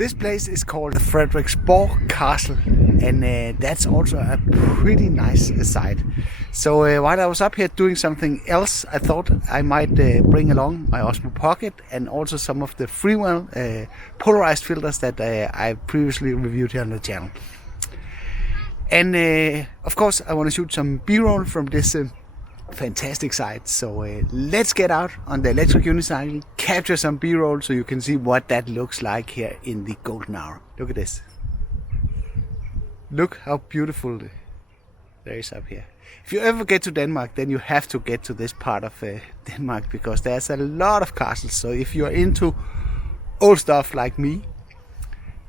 This place is called the Frederiksborg Castle, and that's also a pretty nice site. So while I was up here doing something else, I thought I might bring along my Osmo Pocket and also some of the Freewell polarized filters that I previously reviewed here on the channel. And of course I want to shoot some B-roll from this fantastic site. So let's get out on the electric unicycle, capture some B-roll so you can see what that looks like here in the golden hour. Look at this. Look how beautiful there is up here. If you ever get to Denmark, then you have to get to this part of Denmark, because there's a lot of castles. So if you're into old stuff like me,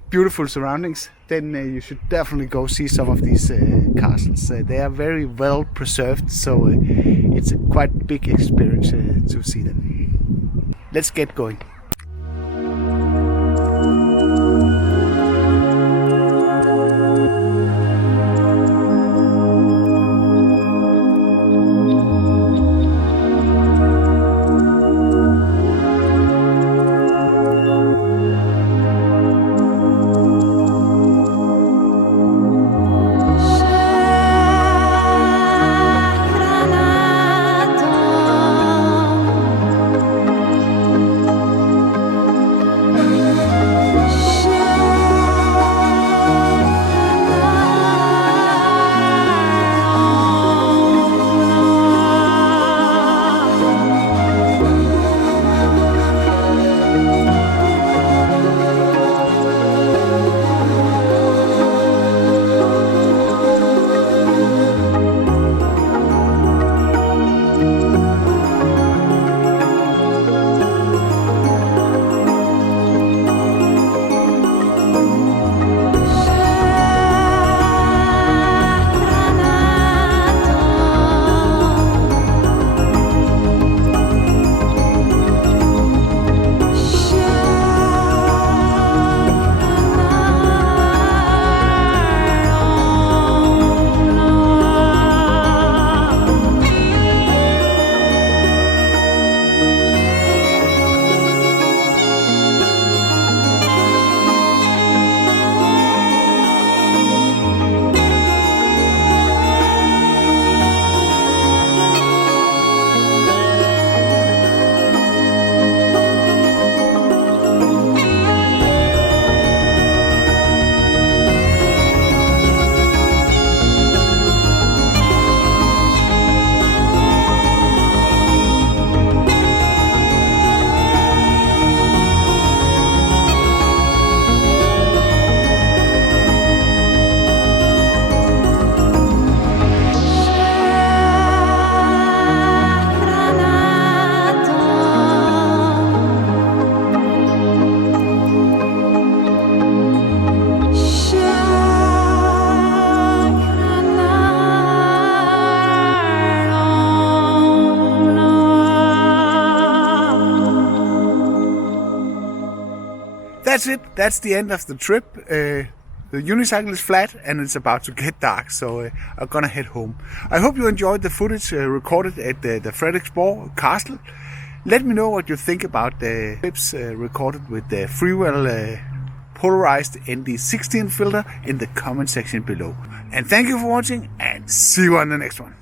beautiful surroundings, then you should definitely go see some of these castles. They are very well preserved, so it's a quite big experience to see them. Let's get going. That's it. That's the end of the trip. The unicycle is flat and it's about to get dark, so I'm gonna head home. I hope you enjoyed the footage recorded at the Frederiksborg Castle. Let me know what you think about the clips recorded with the Freewell polarized ND16 filter in the comment section below. And thank you for watching, and see you on the next one.